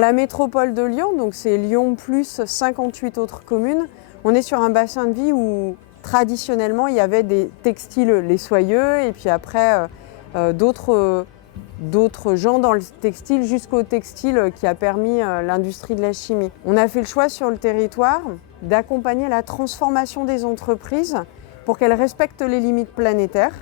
La métropole de Lyon, donc c'est Lyon plus 58 autres communes, on est sur un bassin de vie où traditionnellement il y avait des textiles, les soyeux, et puis après d'autres gens dans le textile jusqu'au textile qui a permis l'industrie de la chimie. On a fait le choix sur le territoire d'accompagner la transformation des entreprises pour qu'elles respectent les limites planétaires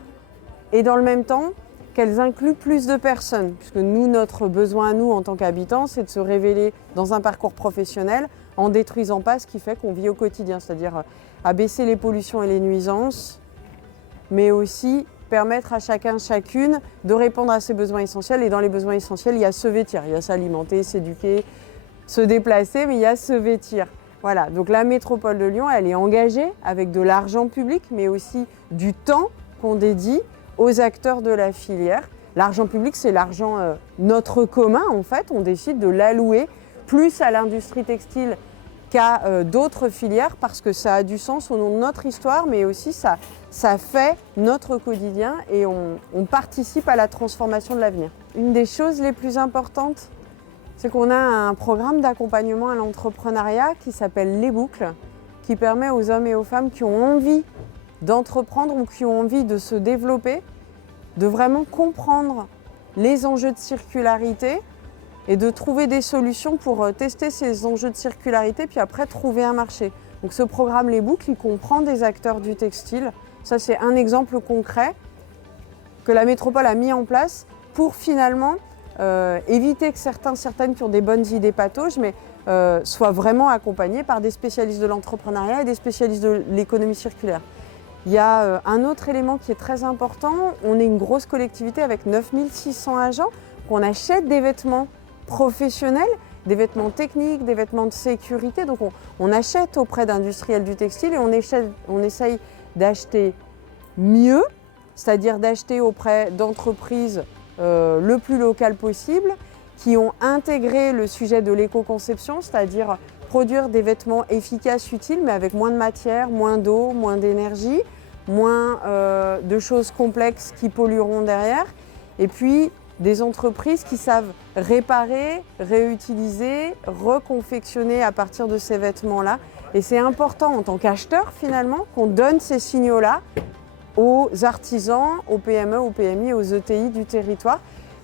et dans le même temps qu'elles incluent plus de personnes. Puisque nous, notre besoin à nous en tant qu'habitants, c'est de se révéler dans un parcours professionnel en détruisant pas ce qui fait qu'on vit au quotidien, c'est-à-dire abaisser les pollutions et les nuisances, mais aussi permettre à chacun, chacune de répondre à ses besoins essentiels. Et dans les besoins essentiels, il y a se vêtir, il y a s'alimenter, s'éduquer, se déplacer, mais il y a se vêtir. Voilà, donc la métropole de Lyon, elle est engagée avec de l'argent public, mais aussi du temps qu'on dédie aux acteurs de la filière. L'argent public, c'est l'argent notre commun, en fait. On décide de l'allouer plus à l'industrie textile qu'à d'autres filières parce que ça a du sens au nom de notre histoire, mais aussi ça fait notre quotidien et on participe à la transformation de l'avenir. Une des choses les plus importantes, c'est qu'on a un programme d'accompagnement à l'entrepreneuriat qui s'appelle Les Boucles, qui permet aux hommes et aux femmes qui ont envie d'entreprendre ou qui ont envie de se développer, de vraiment comprendre les enjeux de circularité et de trouver des solutions pour tester ces enjeux de circularité, puis après trouver un marché. Donc ce programme Les Boucles, il comprend des acteurs du textile. Ça, c'est un exemple concret que la métropole a mis en place pour finalement éviter que certaines qui ont des bonnes idées patauges, mais soient vraiment accompagnés par des spécialistes de l'entrepreneuriat et des spécialistes de l'économie circulaire. Il y a un autre élément qui est très important. On est une grosse collectivité avec 9600 agents. On achète des vêtements professionnels, des vêtements techniques, des vêtements de sécurité. Donc on achète auprès d'industriels du textile et on essaye d'acheter mieux, c'est-à-dire d'acheter auprès d'entreprises le plus local possible, qui ont intégré le sujet de l'éco-conception, c'est-à-dire produire des vêtements efficaces, utiles, mais avec moins de matière, moins d'eau, moins d'énergie, moins de choses complexes qui pollueront derrière. Et puis des entreprises qui savent réparer, réutiliser, reconfectionner à partir de ces vêtements-là. Et c'est important en tant qu'acheteur finalement qu'on donne ces signaux-là aux artisans, aux PME, aux PMI, aux ETI du territoire,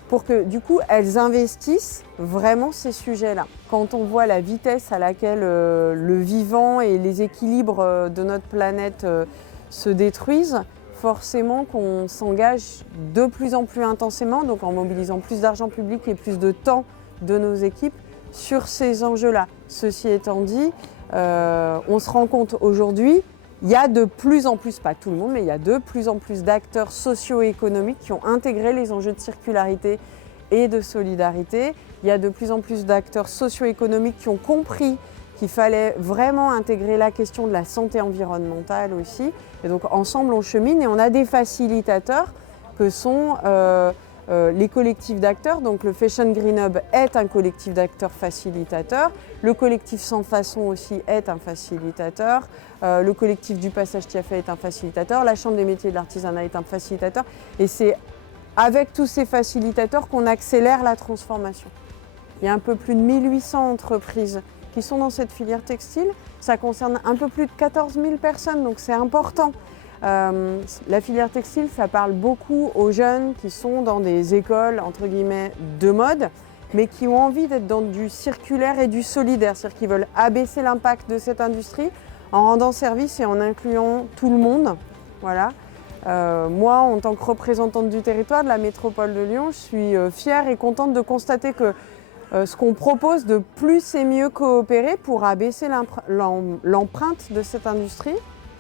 pour que du coup elles investissent vraiment ces sujets-là. Quand on voit la vitesse à laquelle le vivant et les équilibres de notre planète se détruisent, forcément qu'on s'engage de plus en plus intensément, donc en mobilisant plus d'argent public et plus de temps de nos équipes sur ces enjeux-là. Ceci étant dit, on se rend compte aujourd'hui, il y a de plus en plus, pas tout le monde, mais il y a de plus en plus d'acteurs socio-économiques qui ont intégré les enjeux de circularité et de solidarité. Il y a de plus en plus d'acteurs socio-économiques qui ont compris qu'il fallait vraiment intégrer la question de la santé environnementale aussi. Et donc ensemble, on chemine et on a des facilitateurs que sont les collectifs d'acteurs. Donc le Fashion Green Hub est un collectif d'acteurs facilitateurs. Le collectif Sans Façon aussi est un facilitateur. Le collectif du Passage Tiafet est un facilitateur. La Chambre des métiers de l'artisanat est un facilitateur. Et c'est avec tous ces facilitateurs qu'on accélère la transformation. Il y a un peu plus de 1800 entreprises qui sont dans cette filière textile. Ça concerne un peu plus de 14 000 personnes, donc c'est important. La filière textile, ça parle beaucoup aux jeunes qui sont dans des écoles, entre guillemets, de mode, mais qui ont envie d'être dans du circulaire et du solidaire, c'est-à-dire qu'ils veulent abaisser l'impact de cette industrie en rendant service et en incluant tout le monde. Voilà. Moi, en tant que représentante du territoire de la métropole de Lyon, je suis fière et contente de constater que ce qu'on propose de plus et mieux coopérer pour abaisser l'empreinte de cette industrie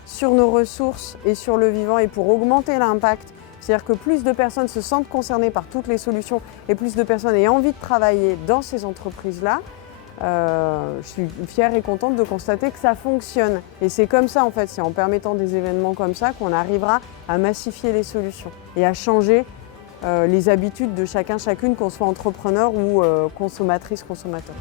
sur nos ressources et sur le vivant et pour augmenter l'impact. C'est-à-dire que plus de personnes se sentent concernées par toutes les solutions et plus de personnes aient envie de travailler dans ces entreprises-là. Je suis fière et contente de constater que ça fonctionne. Et c'est comme ça en fait, c'est en permettant des événements comme ça qu'on arrivera à massifier les solutions et à changer les habitudes de chacun, chacune, qu'on soit entrepreneur ou consommatrice, consommateur.